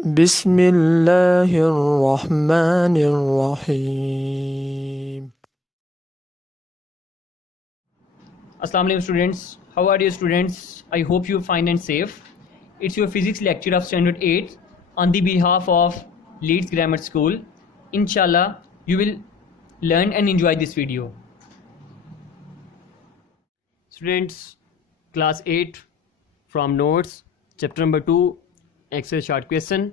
बिस्मिल्लाहिर्रहमानिर्रहीम। Assalamu alaikum students. How are you students? I hope you fine and safe. It's your physics lecture of standard 8 on the behalf of Leeds Grammar School. Inshallah, you will learn and enjoy this video. Students, class 8 from notes, chapter number 2, exercise short question,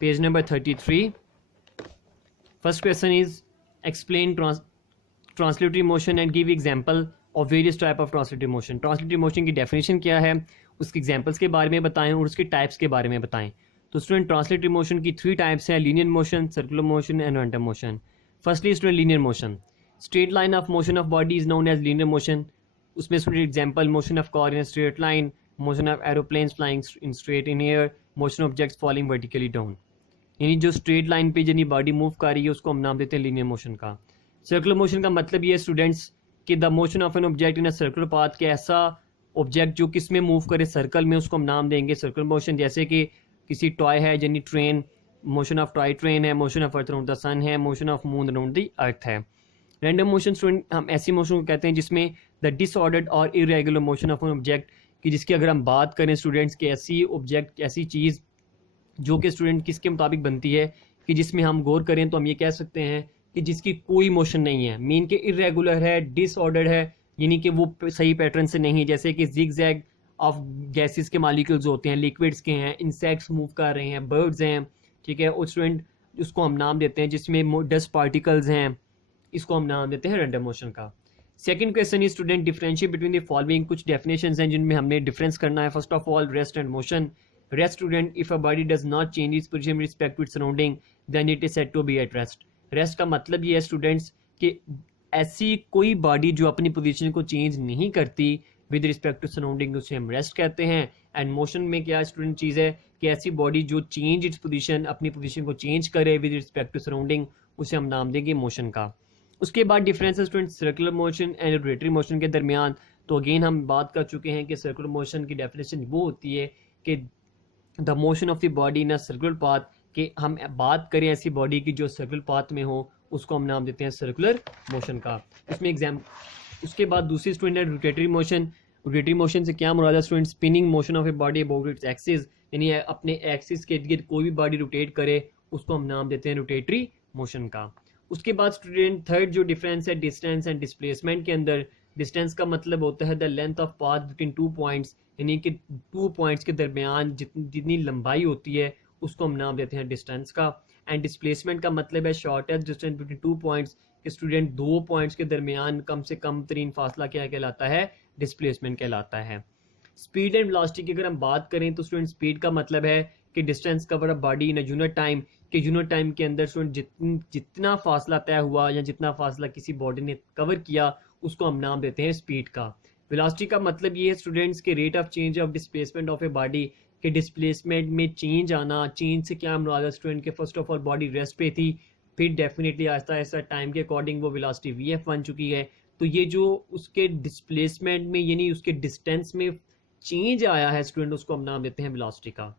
page number 33. First question is explain translatory motion and give example of various type of translatory motion. Translatory motion की definition क्या है, उसके examples के बारे में बताएं और उसके types के बारे में बताएं. तो स्टूडेंट ट्रांसलेटरी मोशन की 3 टाइप्स हैं, linear motion, circular motion and random motion. Firstly student linear motion. Straight line of motion of body is known as linear motion. उसमें student example motion of car in straight line, motion of aeroplanes flying in straight in air, motion of objects falling vertically down. यानी जो straight line पे यानी body move कर रही है उसको हम नाम देते हैं लीनियर मोशन का. सर्कुलर मोशन का मतलब ये है स्टूडेंट्स कि the motion of an object in a circular path, के ऐसा ऑब्जेक्ट जो किस में मूव करे, सर्कल में, उसको हम नाम देंगे सर्कुलर मोशन. जैसे कि किसी टॉय है यानी train, motion of toy train है, motion of earth around the sun है, motion of moon around the earth है. रैंडम मोशन स्टूडेंट हम ऐसी मोशन को कहते हैं जिसमें द डिसऑर्डर्ड और irregular motion of an object, कि जिसकी अगर हम बात करें स्टूडेंट्स के ऐसी ऑब्जेक्ट, ऐसी चीज़ जो कि स्टूडेंट किसके मुताबिक बनती है, कि जिसमें हम गौर करें तो हम ये कह सकते हैं कि जिसकी कोई मोशन नहीं है, मीन के इरेगुलर है, डिसऑर्डर्ड है, यानी कि वो सही पैटर्न से नहीं. जैसे कि जिग जैग ऑफ गैसेस के मालिक्यूल्स होते हैं, लिक्विड्स के हैं, इंसेक्ट्स मूव कर रहे हैं, बर्ड्स हैं, ठीक है. और स्टूडेंट उसको हम नाम देते हैं जिसमें डस्ट पार्टिकल्स हैं, इसको हम नाम देते हैं रैंडम मोशन का. Second question is student differentiate between the following. कुछ डेफिनेशंस हैं जिनमें हमने डिफरेंस करना है. First of all rest and motion. Rest student if a body does not change its position with respect to its surrounding then it is said to be at rest. Rest का मतलब ये है students कि ऐसी कोई body जो अपनी position को चेंज नहीं करती विद रिस्पेक्ट टू सराउंडिंग, उसे हम रेस्ट कहते हैं. एंड मोशन में क्या स्टूडेंट चीज़ है कि ऐसी बॉडी जो चेंज इट्स पोजीशन, अपनी पोजीशन को चेंज करे विद रिस्पेक्ट टू सराउंडिंग, उसे हम नाम देंगे मोशन का. उसके बाद डिफरेंस है student circular motion and rotatory motion के दरमियान. तो अगेन हम बात कर चुके हैं कि सर्कुलर मोशन की डेफिनेशन वो होती है कि the motion of the body in a circular path, कि हम बात करें ऐसी बॉडी की जो सर्कुलर पाथ में हो, उसको हम नाम देते हैं सर्कुलर मोशन का. उसमें उसके बाद दूसरी स्टूडेंट है रोटेटरी मोशन. रोटेटरी मोशन से क्या मुराद है student? Spinning motion of a body about its axis, यानी अपने एक्सिस के इर्द गिर्द कोई भी बॉडी रोटेट करे, उसको हम नाम देते हैं रोटेटरी मोशन का. उसके बाद स्टूडेंट थर्ड जो डिफरेंस है डिस्टेंस एंड डिस्प्लेसमेंट के अंदर. डिस्टेंस का मतलब होता है the length of path between 2 points, यानी कि 2 पॉइंट्स के दरमियान जितनी लंबाई होती है उसको हम नाम देते हैं डिस्टेंस का. एंड डिस्प्लेसमेंट का मतलब है शॉर्टेस्ट डिस्टेंस बिटवीन 2 पॉइंट्स, कि स्टूडेंट 2 पॉइंट्स के दरमियान कम से कम तरीन फासला क्या कहलाता है? डिस्प्लेसमेंट कहलाता है. स्पीड एंड वेलोसिटी की अगर हम बात करें तो स्टूडेंट स्पीड का मतलब है कि distance cover a body in a unit time, कि यूनिट टाइम के अंदर स्टूडेंट जितना फासला तय हुआ या जितना फासला किसी बॉडी ने कवर किया उसको हम नाम देते हैं स्पीड का. वेलोसिटी का मतलब ये है स्टूडेंट्स के rate of change of displacement of a body, के डिस्प्लेसमेंट में चेंज आना. चेंज से क्या मुराद है स्टूडेंट के first of all body rest पे थी, फिर डेफिनेटली आहिस्ता आहिस्ता टाइम के अकॉर्डिंग वो वेलोसिटी वीएफ बन चुकी है. तो ये जो उसके डिस्प्लेसमेंट में यानी उसके डिस्टेंस में चेंज आया है स्टूडेंट, उसको हम नाम देते हैं वेलोसिटी का.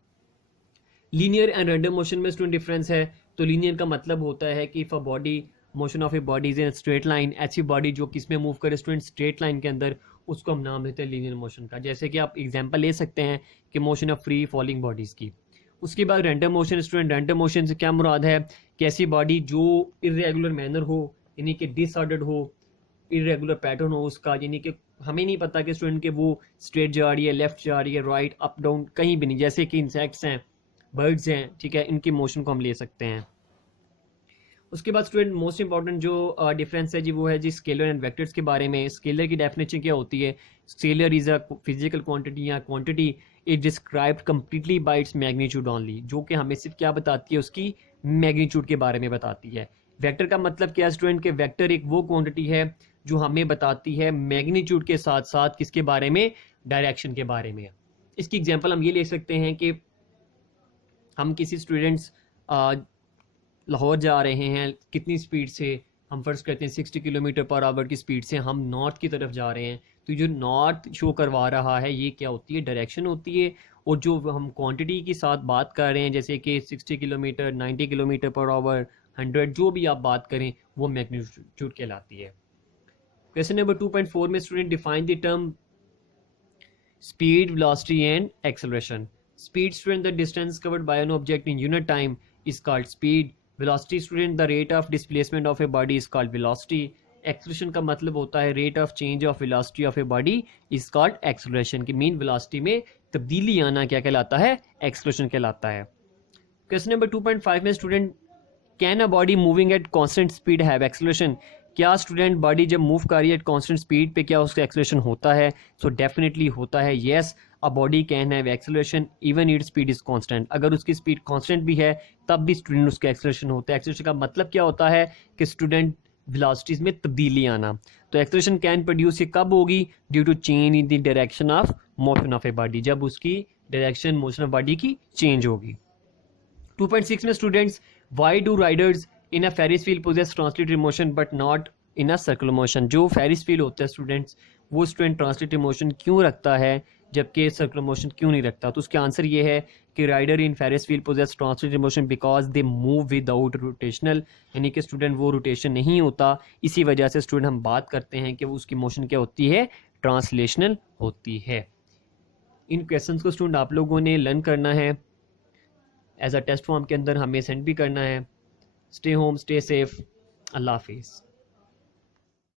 लीनियर एंड रैंडम मोशन में स्टूडेंट डिफरेंस है. तो लीनियर का मतलब होता है कि if a body motion of a body is in straight line, ऐसी बॉडी जो किस में मूव करे स्टूडेंट स्ट्रेट लाइन के अंदर, उसको हम नाम देते हैं लीनियर मोशन का. जैसे कि आप एग्जांपल ले सकते हैं कि motion of free falling bodies की. उसके बाद random motion student. Random motion से क्या मुराद है कि ऐसी बॉडी जो इरेगुलर मैनर हो, यानी कि डिसऑर्डर्ड हो, इरेगुलर पैटर्न हो उसका, यानी कि हमें नहीं पता कि स्टूडेंट के वो स्ट्रेट जा रही है, लेफ्ट जा रही है, राइट, अप डाउन, कहीं भी नहीं. जैसे कि इंसेक्ट्स हैं, बर्ड्स हैं, ठीक है, इनकी मोशन को हम ले सकते हैं. उसके बाद स्टूडेंट मोस्ट इंपॉर्टेंट जो डिफरेंस है जी वो है जी स्केलर एंड वेक्टर्स के बारे में. स्केलर की डेफिनेशन क्या होती है? Scalar is a physical quantity या quantity is described completely by its magnitude only, जो कि हमें सिर्फ क्या बताती है? उसकी मैग्नीट्यूड के बारे में बताती है. वेक्टर का मतलब क्या है स्टूडेंट? के वेक्टर एक वो क्वांटिटी है जो हमें बताती है मैग्नीट्यूड के साथ साथ किसके बारे में? डायरेक्शन के बारे में. इसकी एग्जांपल हम ये ले सकते हैं कि हम किसी स्टूडेंट्स लाहौर जा रहे हैं, कितनी स्पीड से? हम फर्ज करते हैं 60 किलोमीटर पर आवर की स्पीड से हम नॉर्थ की तरफ जा रहे हैं. तो जो नॉर्थ शो करवा रहा है ये क्या होती है? डायरेक्शन होती है. और जो हम क्वांटिटी की साथ बात कर रहे हैं जैसे कि 60 किलोमीटर, 90 किलोमीटर पर आवर, 100, जो भी आप बात करें वो मैग्नीट्यूड कहलाती है। क्वेश्चन नंबर 2.4 में student define the term speed, velocity and acceleration. Speed student the distance covered by an object in unit time is called speed. Velocity student the rate of displacement of a body is called velocity. Acceleration का मतलब होता है rate of change of velocity of a body is called acceleration. की mean velocity में तब्दीली आना क्या कहलाता है? एक्सेलरेशन कहलाता है। क्वेश्चन नंबर 2.5 में student can a body moving at constant speed have acceleration. क्या स्टूडेंट बॉडी जब मूव कर रही है कांस्टेंट स्पीड पे क्या उसका एक्सेलरेशन होता है? सो डेफिनेटली होता है। Yes, a body can have acceleration even it speed is constant. अगर उसकी स्पीड कांस्टेंट भी है तब भी स्टूडेंट उसका एक्सेलरेशन होता है। एक्सेलरेशन का मतलब क्या होता है कि स्टूडेंट वेलोसिटीज में तब्दीली आना। तो एक्सेलरेशन कैन प्रोड्यूस ये कब होगी? Due to change in the direction of motion of a body, जब उसकी डायरेक्शन मोशन ऑफ बॉडी की चेंज होगी। 2.6 में students why do riders in a Ferris wheel possess translatory motion but not in a circular motion. जो Ferris wheel होता है students, वो student translatory motion क्यों रखता है जबकि सर्कुलर मोशन क्यों नहीं रखता? तो उसका आंसर ये है कि rider in Ferris wheel possess translatory motion because they move without rotational, यानी कि स्टूडेंट वो रोटेशन नहीं होता, इसी वजह से स्टूडेंट हम बात करते हैं कि वो उसकी मोशन क्या होती है? ट्रांसलेशनल होती है। इन क्वेश्चंस को स्टूडेंट आप लोगों ने लर्न करना है, एज अ टेस्ट फॉर्म के अंदर हमें सेंड भी करना है। स्टे होम, स्टे सेफ, अल्लाह हाफिज़।